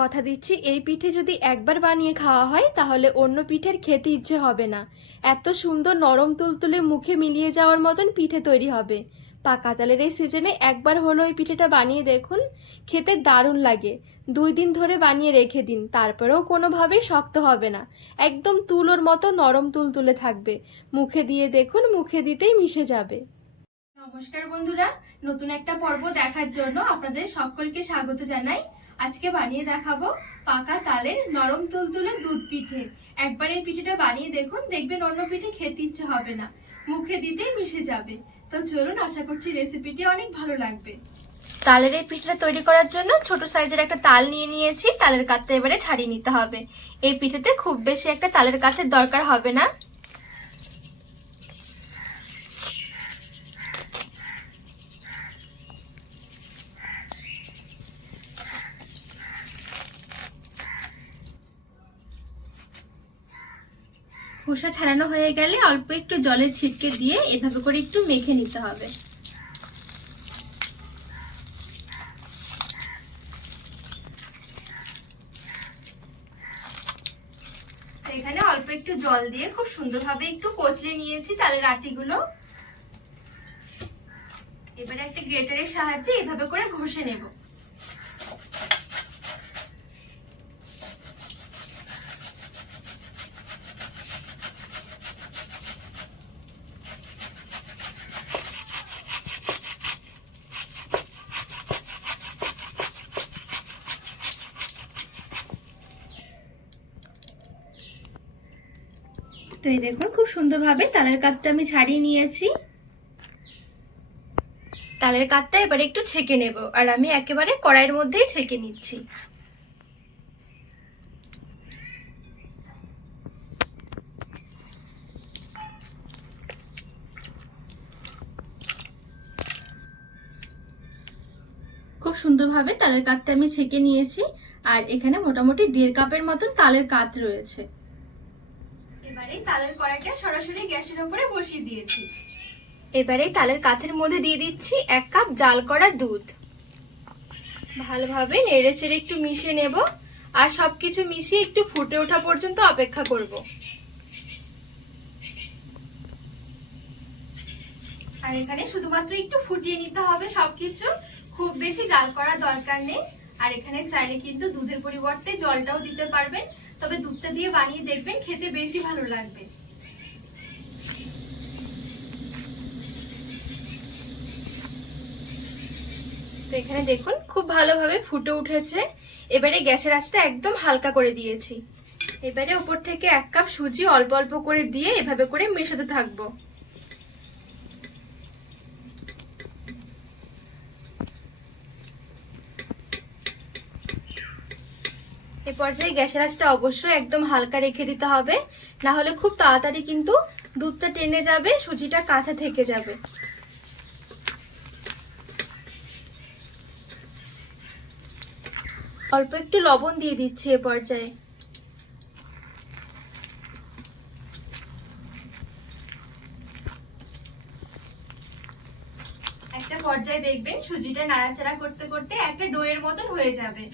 কথা দিচ্ছি, এই পিঠে যদি একবার বানিয়ে খাওয়া হয়, তাহলে অন্য পিঠের খেতে ইচ্ছে হবে না। এত সুন্দর নরম তুলতুলে মুখে মিলিয়ে যাওয়ার মতন পিঠে তৈরি হবে। পাকা তালের এই সিজনে একবার হলো এই পিঠেটা বানিয়ে দেখুন, খেতে দারুণ লাগে। দুই দিন ধরে বানিয়ে রেখে দিন, তারপরেও কোনোভাবেই শক্ত হবে না। একদম তুলোর মতো নরম তুলতুলে থাকবে। মুখে দিয়ে দেখুন, মুখে দিতেই মিশে যাবে। নমস্কার বন্ধুরা, নতুন একটা পর্ব দেখার জন্য আপনাদের সকলকে স্বাগত জানাই। আজকে বানিয়ে দেখাবো পাকা তালের নরম তুলতুলে দুধ পিঠে। একবার এই পিঠেটা বানিয়ে দেখুন, দেখবেন অন্য পিঠে খেতে ইচ্ছে হবে না। মুখে দিতেই মিশে যাবে। তো চলুন, আশা করছি রেসিপিটি অনেক ভালো লাগবে। তালের এই পিঠেটা তৈরি করার জন্য ছোট সাইজের একটা তাল নিয়ে নিয়েছি। তালের কাঠটা এবারে ছাড়িয়ে নিতে হবে। এই পিঠেতে খুব বেশি একটা তালের কাঠের দরকার হবে না। খোসা ছাড়ানো হয়ে গেলে অল্প একটু জলে ছিটকে দিয়ে এভাবে করে একটু মেখে নিতে হবে। এখানে অল্প একটু জল দিয়ে খুব সুন্দরভাবে একটু কচলে নিয়েছি তালের আটিগুলো এবারে একটা গ্রেটারের সাহায্যে এভাবে করে ঘষে নেব। তো এই দেখুন, খুব সুন্দরভাবে তালের কাঠটা আমি ছাড়িয়ে নিয়েছি। তালের কাঠটা এবারে একটু ছেঁকে নেব, আর আমি একেবারে কড়াইয়ের মধ্যেই ছেঁকে নিচ্ছি। খুব সুন্দরভাবে তালের কাঠটা আমি ছেঁকে নিয়েছি, আর এখানে মোটামুটি দেড় কাপের মতন তালের কাঠ রয়েছে। এবারে তালের কড়াইটা সরাসরি গ্যাসের উপরে বসিয়ে দিয়েছি। এবারে তালের কাঠের মধ্যে দিয়ে দিচ্ছি এক কাপ জাল করা দুধ। ভালোভাবে নেড়ে চেড়ে একটু মিশিয়ে নেব আর সবকিছু মিশিয়ে একটু ফুটে ওঠা পর্যন্ত অপেক্ষা করব। আর এখানে শুধুমাত্র একটু ফুটিয়ে নিতে হবে সবকিছু খুব বেশি জাল করার দরকার নেই। আর এখানে চাইলে কিন্তু দুধের পরিবর্তে জলটাও দিতে পারবেন। তবে দুধটা দিয়ে বানিয়ে দেখবেন খেতে বেশি ভালো লাগবে। তো এখানে দেখুন, খুব ভালোভাবে ফুটে উঠেছে। এবারে গ্যাসের আঁচটা একদম হালকা করে দিয়েছি। এবারে উপর থেকে এক কাপ সুজি অল্প অল্প করে দিয়ে এভাবে করে মেশাতে থাকব। এ পর্যায়ে গ্যাসের আঁচটা অবশ্যই একদম হালকা রেখে দিতে হবে। না হলে খুব তাড়াতাড়ি কিন্তু দুধটা টেনে যাবে, সুজিটা কাঁচা থেকে যাবে। অল্প একটু লবণ দিয়ে দিচ্ছি এ পর্যায়ে। একটা পর্যায়ে দেখবেন সুজিটা নাড়াচাড়া করতে করতে একটা ডোয়ের মতন হয়ে যাবে।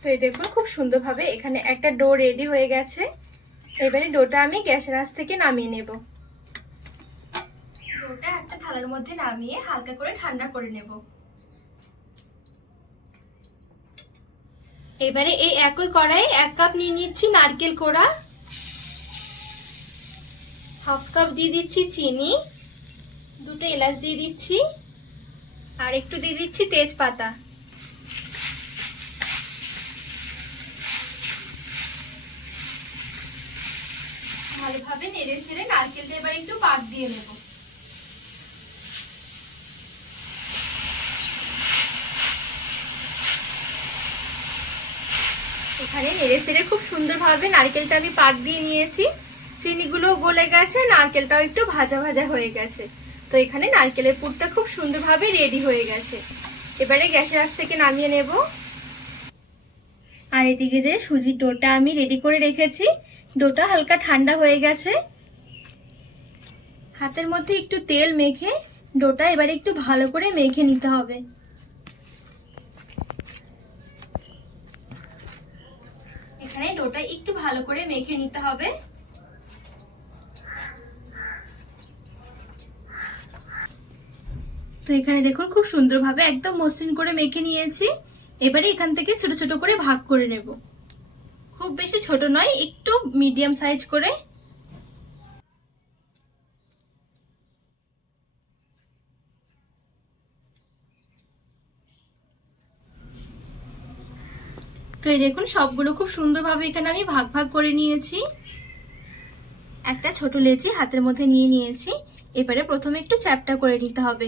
তো এই দেখুন, খুব সুন্দরভাবে এখানে একটা ডো রেডি হয়ে গেছে। এবারে ডোটা আমি গ্যাসের আঁচ থেকে নামিয়ে নেব। ডোটা একটা থালার মধ্যে নামিয়ে হালকা করে ঠান্ডা করে নেব। এবারে এই একই কড়াই এক কাপ নিয়ে নিচ্ছি নারকেল কোড়া, হাফ কাপ দিয়ে দিচ্ছি চিনি, দুটো এলাচ দিয়ে দিচ্ছি, আর একটু দিয়ে দিচ্ছি তেজপাতা। ভালোভাবে নেড়ে ছেড়ে নারকেলটা এবার একটু পাক দিয়ে নেব। এখানে নেড়ে ছেড়ে খুব সুন্দরভাবে নারকেলটা আমি পাক দিয়ে নিয়েছি। চিনিগুলো গলে গেছে, নারকেলটাও একটু ভাজা ভাজা হয়ে গেছে। তো এখানে নারকেলের পুরটা খুব সুন্দরভাবে রেডি হয়ে গেছে। এবারে গ্যাসের আঁচ থেকে নামিয়ে নেব। আর এদিকে যে সুজির ডোটা আমি রেডি করে রেখেছি ডোটা হালকা ঠান্ডা হয়ে গেছে। হাতের মধ্যে একটু তেল মেখে ডোটা এবারে একটু ভালো করে মেখে নিতে হবে। এখানে ডোটা একটু ভালো করে মেখে নিতে হবে। তো এখানে দেখুন খুব সুন্দরভাবে একদম মসৃণ করে মেখে নিয়েছি। এবারে এখান থেকে ছোট ছোট করে ভাগ করে নেব। খুব বেশি ছোট নয়, একটু মিডিয়াম সাইজ করে। তো এই দেখুন, সবগুলো খুব সুন্দরভাবে এখানে আমি ভাগ ভাগ করে নিয়েছি। একটা ছোট লেচি হাতের মধ্যে নিয়ে নিয়েছি। এবারে প্রথমে একটু চ্যাপটা করে নিতে হবে।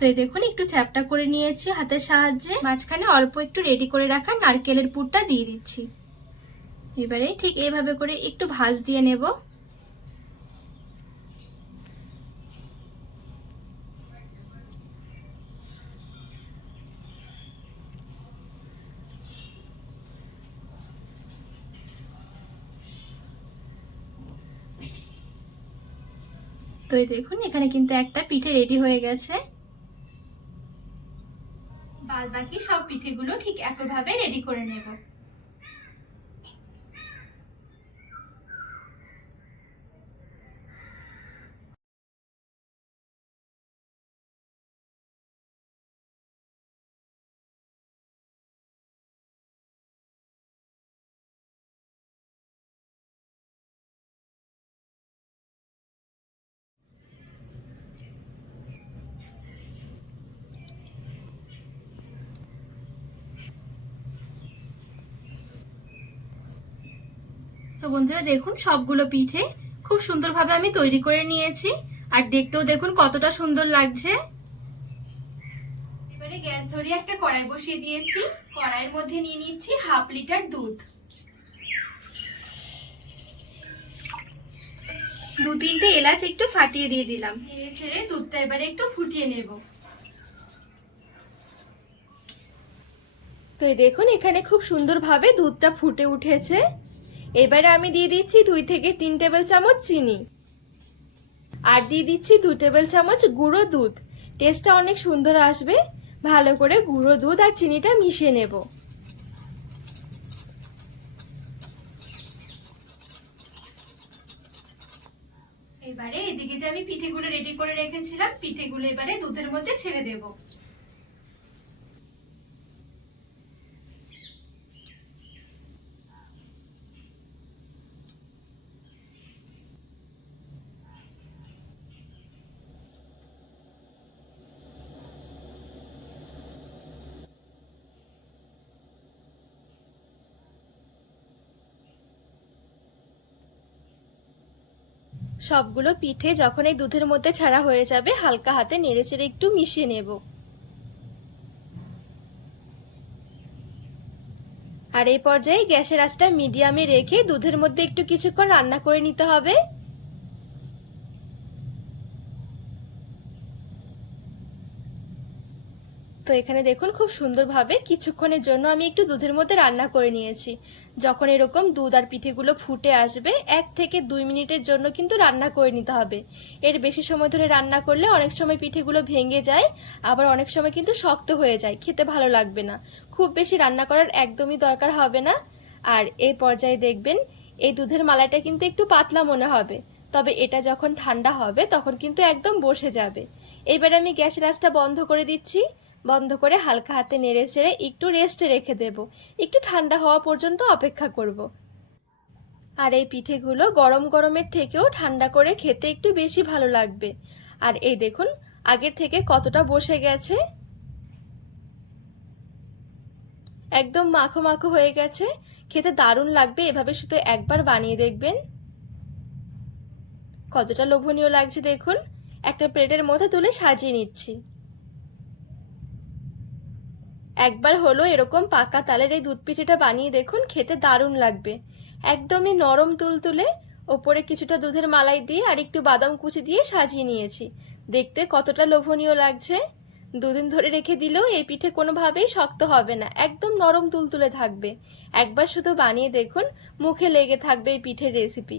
তো এই দেখুন, একটু চ্যাপটা করে নিয়েছি হাতের সাহায্যে। মাঝখানে অল্প একটু রেডি করে রাখা নারকেলের পুরটা দিয়ে দিচ্ছি। এবারে ঠিক এইভাবে করে একটু ভাজ দিয়ে নেব। তো এই দেখুন, এখানে কিন্তু একটা পিঠে রেডি হয়ে গেছে। বাকি সব পিঠেগুলো ঠিক একইভাবে রেডি করে নেব। তো বন্ধুরা দেখুন, সবগুলো পিঠে খুব সুন্দরভাবে আমি তৈরি করে নিয়েছি। আর দেখতেও দেখুন কতটা সুন্দর লাগছে। এবারে গ্যাস ধরিয়ে একটা কড়াই বসিয়ে দিয়েছি। কড়াইয়ের মধ্যে নিয়ে নিচ্ছি হাফ লিটার দুধ। দু তিনটে এলাচ একটু ফাটিয়ে দিয়ে দিলাম। নেড়ে ছেড়ে দুধটা এবারে একটু ফুটিয়ে নেব। তো দেখুন, এখানে খুব সুন্দরভাবে দুধটা ফুটে উঠেছে। এবারে আমি দিয়ে দিচ্ছি দুই থেকে তিন টেবিল চামচ চিনি। আর দিয়ে দিচ্ছি দু টেবিল চামচ গুঁড়ো দুধ। টেস্টটা অনেক সুন্দর আসবে। ভালো করে গুঁড়ো দুধ আর চিনিটা মিশিয়ে নেব। এবারে এদিকে যে আমি পিঠেগুলো রেডি করে রেখেছিলাম, পিঠেগুলো এবারে দুধের মধ্যে ছেড়ে দেবো। সবগুলো পিঠে যখন এই দুধের মধ্যে ছাড়া হয়ে যাবে, হালকা হাতে নেড়ে চেড়ে একটু মিশিয়ে নেব। আর এই পর্যায়ে গ্যাসের আঁচটা মিডিয়ামে রেখে দুধের মধ্যে একটু কিছুক্ষণ রান্না করে নিতে হবে। তো এখানে দেখুন খুব সুন্দরভাবে কিছুক্ষণের জন্য আমি একটু দুধের মধ্যে রান্না করে নিয়েছি। যখন এরকম দুধ আর পিঠেগুলো ফুটে আসবে, এক থেকে দুই মিনিটের জন্য কিন্তু রান্না করে নিতে হবে। এর বেশি সময় ধরে রান্না করলে অনেক সময় পিঠেগুলো ভেঙে যায়, আবার অনেক সময় কিন্তু শক্ত হয়ে যায়, খেতে ভালো লাগবে না। খুব বেশি রান্না করার একদমই দরকার হবে না। আর এই পর্যায়ে দেখবেন, এই দুধের মালাটা কিন্তু একটু পাতলা মনে হবে। তবে এটা যখন ঠান্ডা হবে, তখন কিন্তু একদম বসে যাবে। এবার আমি গ্যাসের আঁচটা বন্ধ করে দিচ্ছি। বন্ধ করে হালকা হাতে নেড়ে চেড়ে একটু রেস্টে রেখে দেব। একটু ঠান্ডা হওয়া পর্যন্ত অপেক্ষা করব। আর এই পিঠেগুলো গরম গরমের থেকেও ঠান্ডা করে খেতে একটু বেশি ভালো লাগবে। আর এই দেখুন, আগের থেকে কতটা বসে গেছে। একদম মাখো মাখো হয়ে গেছে। খেতে দারুণ লাগবে, এভাবে শুধু একবার বানিয়ে দেখবেন। কতটা লোভনীয় লাগছে দেখুন। একটা প্লেটের মধ্যে তুলে সাজিয়ে নিচ্ছি। একবার হলো এরকম পাকা তালের এই দুধ পিঠেটা বানিয়ে দেখুন, খেতে দারুণ লাগবে। একদমই নরম তুলতুলে, ওপরে কিছুটা দুধের মালাই দিয়ে আর একটু বাদাম কুচি দিয়ে সাজিয়ে নিয়েছি। দেখতে কতটা লোভনীয় লাগছে। দুদিন ধরে রেখে দিলেও এই পিঠে কোনোভাবেই শক্ত হবে না, একদম নরম তুলতুলে থাকবে। একবার শুধু বানিয়ে দেখুন, মুখে লেগে থাকবে এই পিঠের রেসিপি